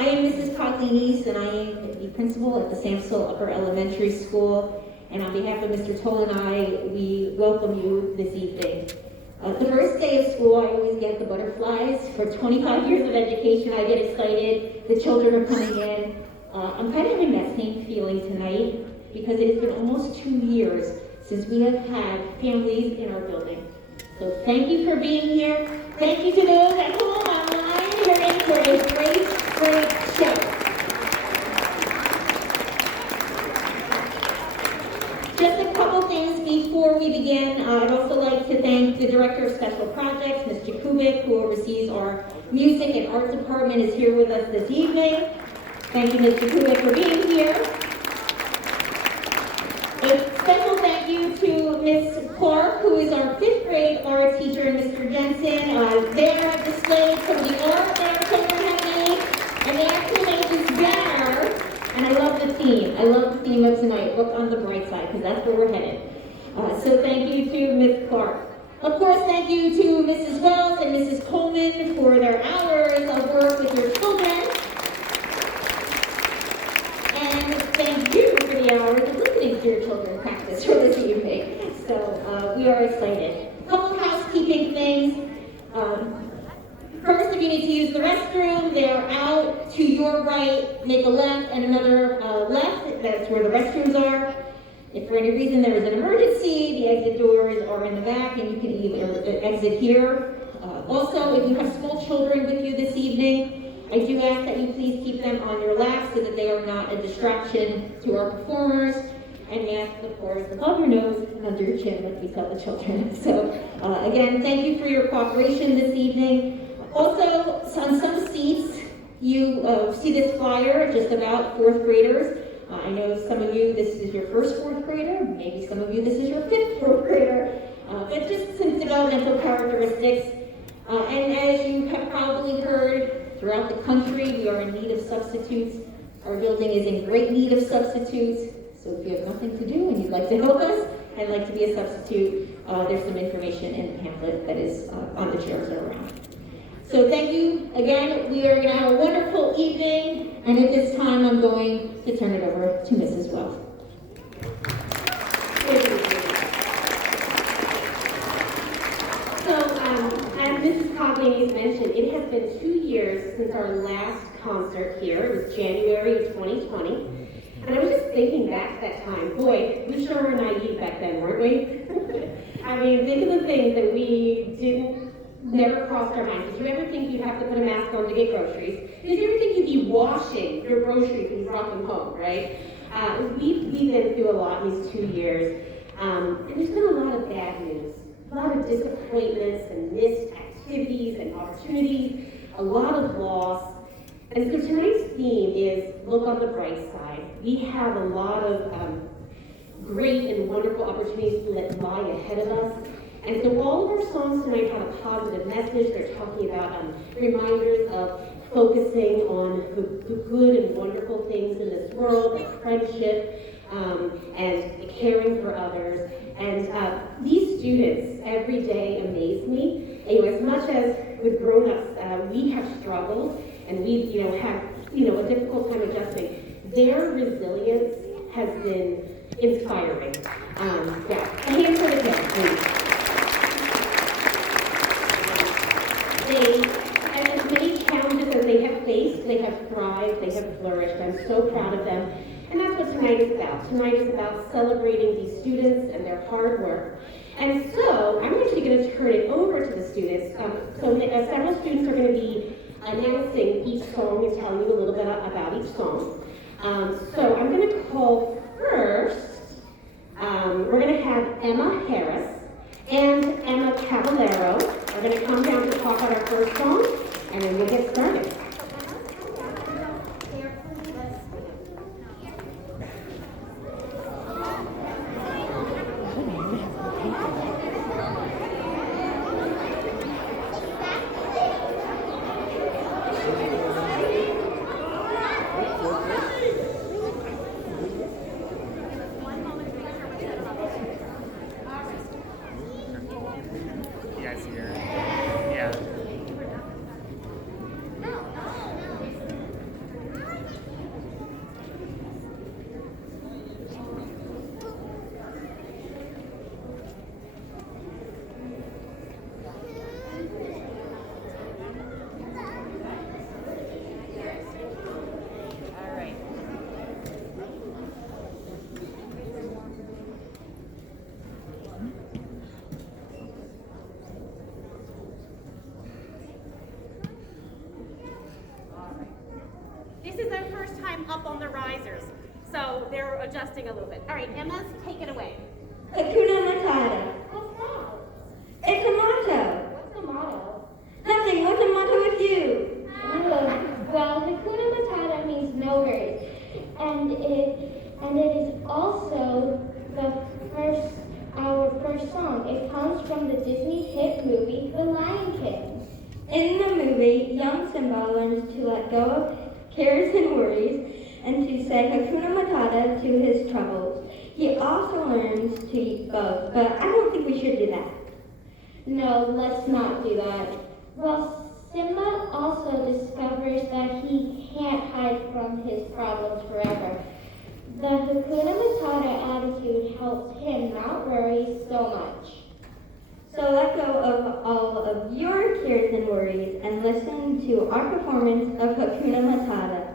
I am Mrs. Cogley-Neese, and I am the principal at the Samsel Upper Elementary School. And on behalf of Mr. Toll and I, we welcome you this evening. The first day of school, I always get the butterflies. For 25 years of education, I get excited. The children are coming in. I'm kind of having that same feeling tonight because it has been almost 2 years since we have had families in our building. So thank you for being here. Thank you to those at home online who are in for a great show. Just a couple things before we begin. I'd also like to thank the Director of Special Projects, Ms. Jakubik, who oversees our music and art department, is here with us this evening. Thank you, Ms. Jakubik, for being here. A special thank you to Ms. Clark, who is our 5th grade art teacher, and Mr. Jensen. They are displayed some of the art that our children have made, and they actually made this banner. And I love the theme. I love the theme of tonight. Look on the bright side, because that's where we're headed. So thank you to Ms. Clark. Of course, thank you to Mrs. Wells and Mrs. Coleman for their hours of work with your children. And thank you for the hours of listening to your children practice for this evening. So we are excited. A couple housekeeping things. First, if you need to use the restroom, they're out to your right, make a left and another left. That's where the restrooms are. If for any reason there is an emergency, the exit doors are in the back and you can either exit here. Also, if you have small children with you this evening, I do ask that you please keep them on your lap so that they are not a distraction to our performers. And mask, of course, above your nose and under your chin, like we tell the children. So, again, thank you for your cooperation this evening. Also, on some seats, you see this flyer just about 4th graders. I know some of you, this is your first 4th grader. Maybe some of you, this is your 5th 4th grader. But just some developmental characteristics. And as you have probably heard throughout the country, we are in need of substitutes. Our building is in great need of substitutes. So if you have nothing to do and you'd like to help us and like to be a substitute, there's some information in the pamphlet that is on the chairs around. So thank you again. We are going to have a wonderful evening, and at this time I'm going to turn it over to Mrs. Wells. So as Mrs. Cogley mentioned, it has been 2 years since our last concert here. It was January of 2020. And I was just thinking back to that time. Boy, we sure were naive back then, weren't we? I mean, think of the things that we never crossed our minds. Did you ever think you'd have to put a mask on to get groceries? Did you ever think you'd be washing your groceries when you brought them home, right? We've been through a lot in these 2 years. And there's been a lot of bad news, a lot of disappointments and missed activities and opportunities, a lot of loss. And so tonight's theme is look on the bright side. We have a lot of great and wonderful opportunities that lie ahead of us. And so all of our songs tonight have a positive message. They're talking about reminders of focusing on the good and wonderful things in this world, like friendship and caring for others. And these students every day amaze me. As much as with grown-ups, we have struggled and we've had a difficult time adjusting. Their resilience has been inspiring. A hand for the kids, please. As many challenges as they have faced, they have thrived, they have flourished. I'm so proud of them. And that's what tonight is about. Tonight is about celebrating these students and their hard work. And so I'm actually going to turn it over to the students. Several students are going to be announcing each song and telling you a little bit about each song. So I'm going to call first, we're going to have Emma Harris and Emma Caballero are going to come down to talk about our first song, and then we'll get started. This is their first time up on the risers, so they're adjusting a little bit. All right, Emma, take it away. Hakuna Matata. What's that? It's a motto. What's the motto? Nothing. What's a motto with you? Well, Hakuna Matata means no worries, and it is also our first song. It comes from the Disney hit movie The Lion King. In the movie, young Simba learns to let go of cares and worries and to say Hakuna Matata to his troubles. He also learns to eat both, but I don't think we should do that. No, let's not do that. Well, Simba also discovers that he can't hide from his problems forever. The Hakuna Matata attitude helps him not worry so much. So let go of all of your cares and worries and listen to our performance of Hakuna Matata.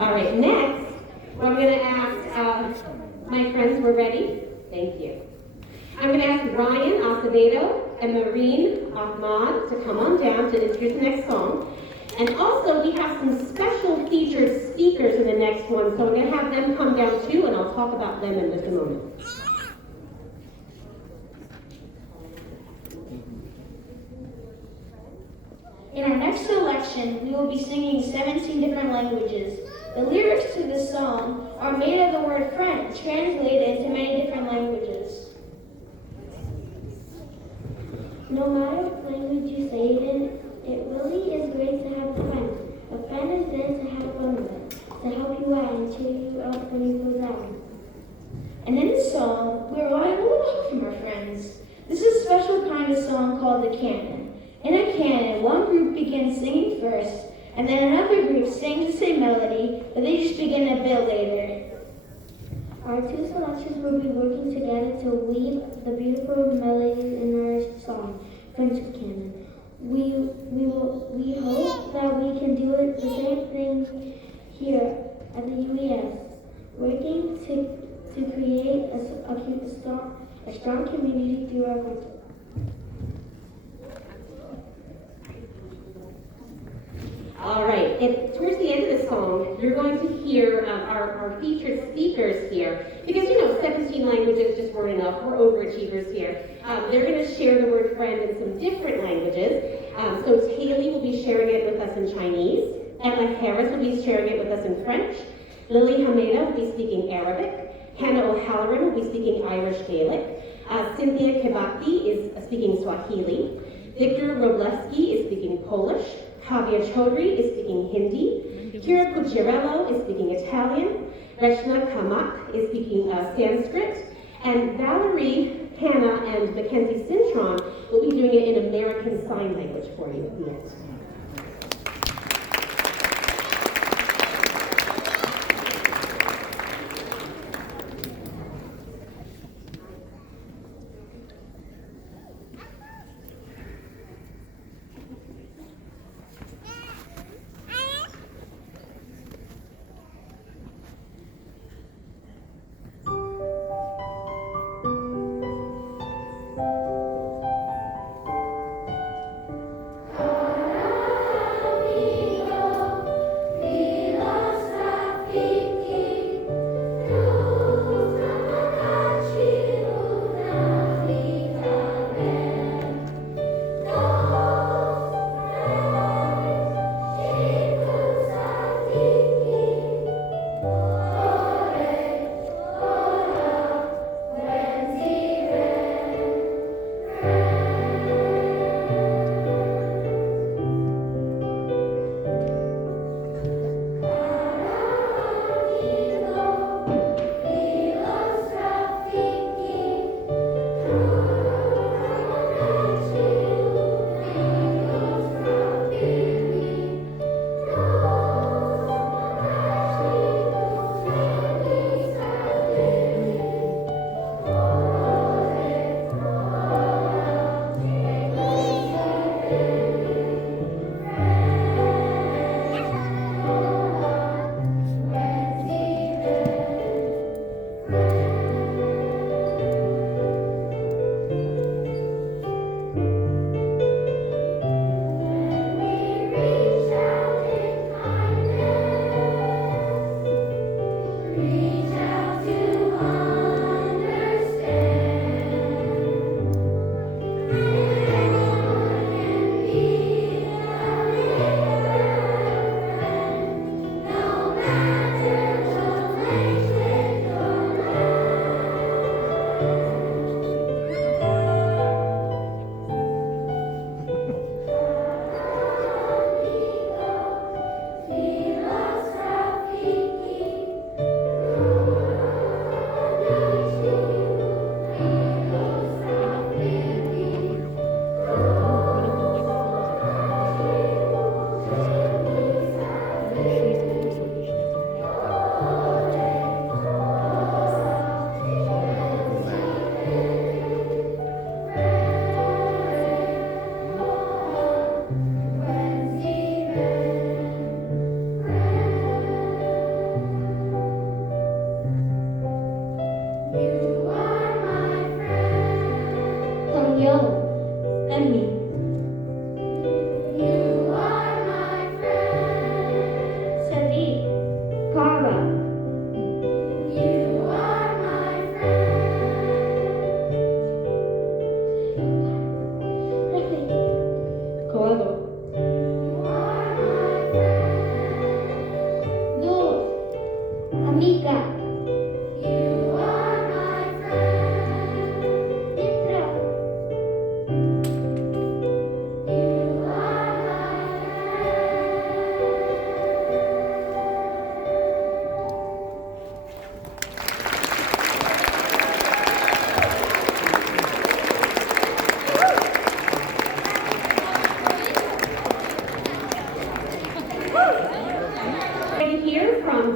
All right, next, I'm going to ask, my friends, we're ready? Thank you. I'm going to ask Ryan Acevedo and Marine Ahmad to come on down to introduce the next song. And also, we have some special featured speakers in the next one, so I'm going to have them come down too, and I'll talk about them in just a moment. In our next selection, we will be singing 17 different languages. The lyrics to this song are made of the word friend, translated into many different languages. No matter what language you say it in, it really is great to have a friend. A friend is there to have fun with, to help you out and cheer you up when you feel down. And in this song, we're relying a little help from our friends. This is a special kind of song called the Canon. In a canon, one group begins singing first, and then another group sings the same melody, but they just begin to build later. Our two selections will be working together to weave the beautiful melodies in our song, Friendship Canon. We hope that we can do it the same thing here at the UES, working to create a strong community through our friendship. All right, and towards the end of the song, you're going to hear our featured speakers here, because 17 languages just weren't enough. We're overachievers here. They're going to share the word friend in some different languages. So Taylor will be sharing it with us in Chinese. Emma Harris will be sharing it with us in French. Lily Hameda will be speaking Arabic. Hannah O'Halloran will be speaking Irish Gaelic. Cynthia Kibaki is speaking Swahili. Victor Robleski is speaking Polish. Kavya Chaudhry is speaking Hindi. Kira Cucciarello is speaking Italian. Reshma Kamak is speaking Sanskrit. And Valerie Hanna and Mackenzie Cintron will be doing it in American Sign Language for you at the end.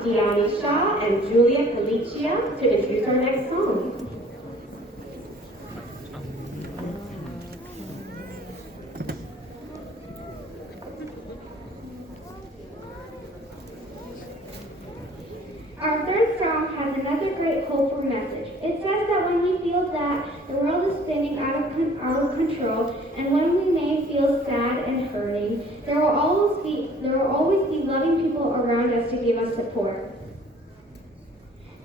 Diani Shah Aloha and Julia Calicia to introduce our next song. Our third song has another great hopeful message. It says that when we feel that the world is spinning out of our control, and when we may feel sad and hurting, there will always be loving people around us to give us support.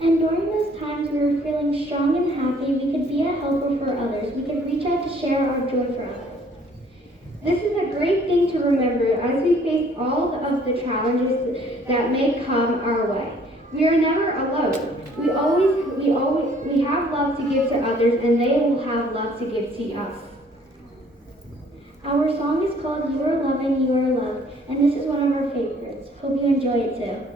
And during those times when we're feeling strong and happy, we could be a helper for others. We could reach out to share our joy for others. This is a great thing to remember as we face all of the challenges that may come our way. We are never alone. We have love to give to others, and they will have love to give to us. Our song is called You Are Loving, You Are Loved, and this is one of our favorites. Hope you enjoy it too.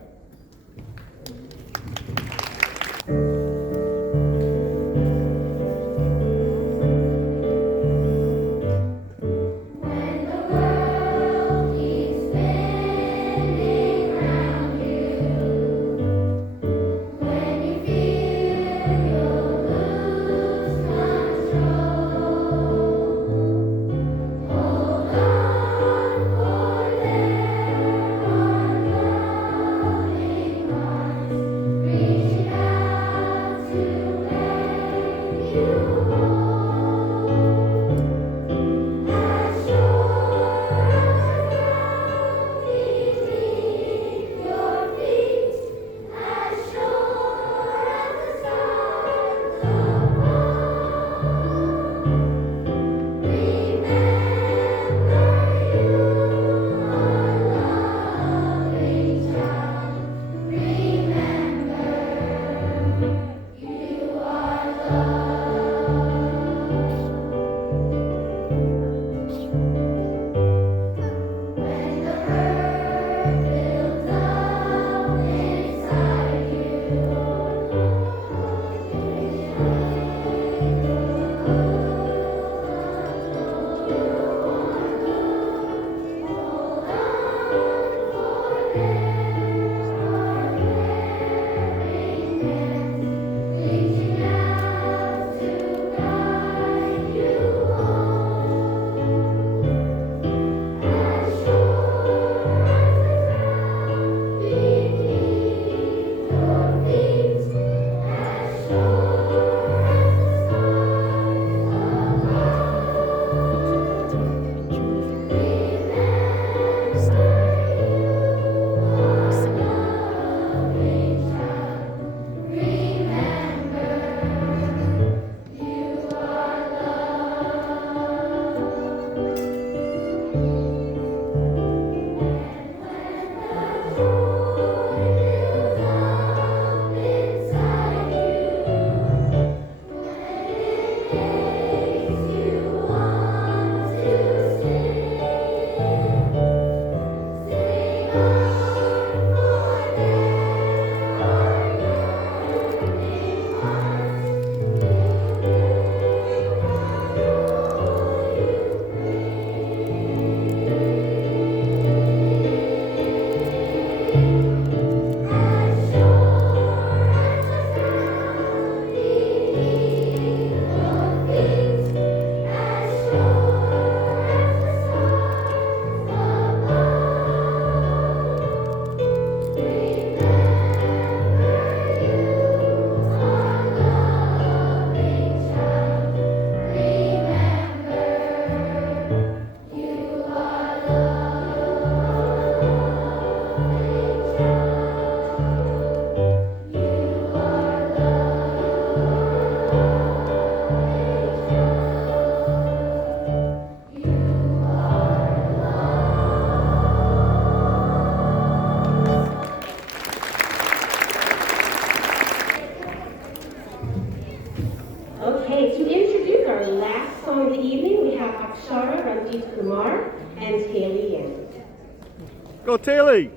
Go Taylor!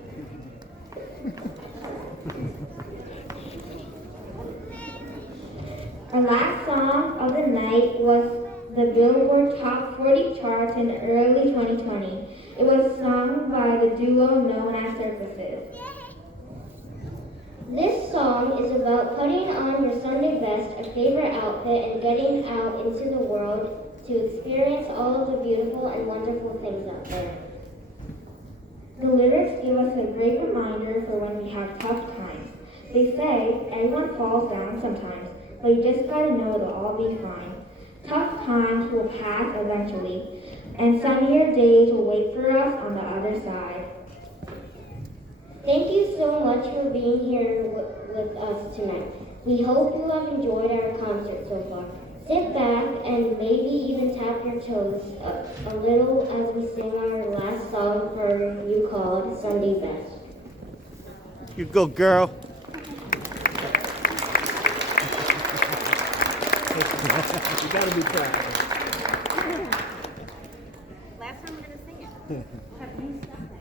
Our last song of the night was the Billboard Top 40 charts in early 2020. It was sung by the duo known as Circuses. This song is about putting on your Sunday best, a favorite outfit, and getting out into the world to experience all of the beautiful and wonderful things out there. The lyrics give us a great reminder for when we have tough times. They say everyone falls down sometimes, but you just gotta know it'll all be fine. Tough times will pass eventually, and sunnier days will wait for us on the other side. Thank you so much for being here with us tonight. We hope you have enjoyed our concert so far. Sit back and maybe even tap your toes a little as we sing our last song for you called Sunday Best. You go, girl. You gotta be proud. Last time we're gonna sing it. Have you stop that?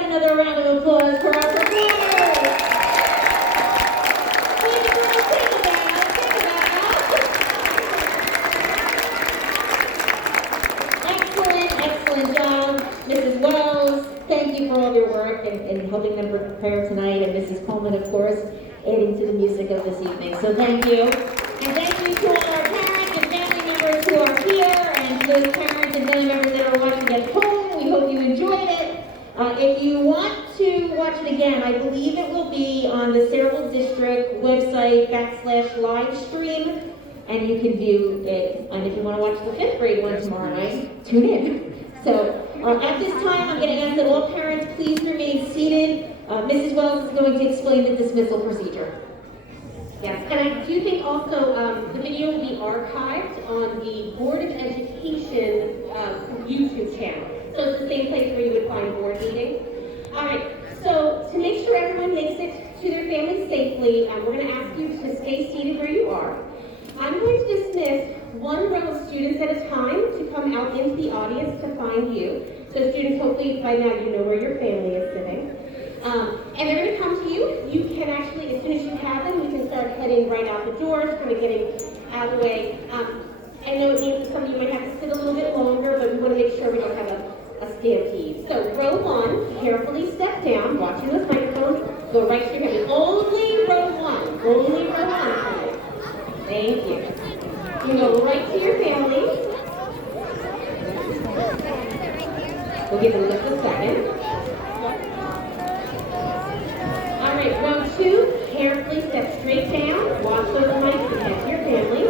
Another round of applause for our performers. Excellent job, Mrs. Wells. Thank you for all your work in helping them prepare tonight, and Mrs. Coleman, of course, adding to the music of this evening. So thank you. And thank you to all our parents and family members who are here, and those parents and family members that are watching at home. We hope you enjoyed it. If you want to watch it again, I believe it will be on the Sayreville District website /live stream, and you can view it. And if you want to watch the 5th grade one tomorrow night, tune in. So at this time, I'm going to ask that all parents please remain seated. Mrs. Wells is going to explain the dismissal procedure. Yes, and I do think also the video will be archived on the Board of Education YouTube channel. So it's the same place where you would find board meetings. All right, so to make sure everyone makes it to their families safely, we're going to ask you to stay seated where you are. I'm going to dismiss one row of students at a time to come out into the audience to find you. So students, hopefully by now you know where your family is sitting. And they're going to come to you. You can actually, as soon as you have them, you can start heading right out the doors, kind of getting out of the way. I know it means that some of you might have to sit a little bit longer, but we want to make sure we don't have a stampede. So row one, carefully step down, watching those microphones, go right to your family. Only row one. Only row one. Thank you. You go right to your family. We'll give them just a second. All right, row two, carefully step straight down. Watch those mics and head to your family.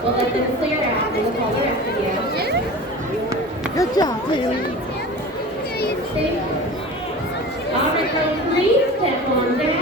We'll let them clear out and we'll call the rest of you. Good job, Taylor. All right, row three, step on down.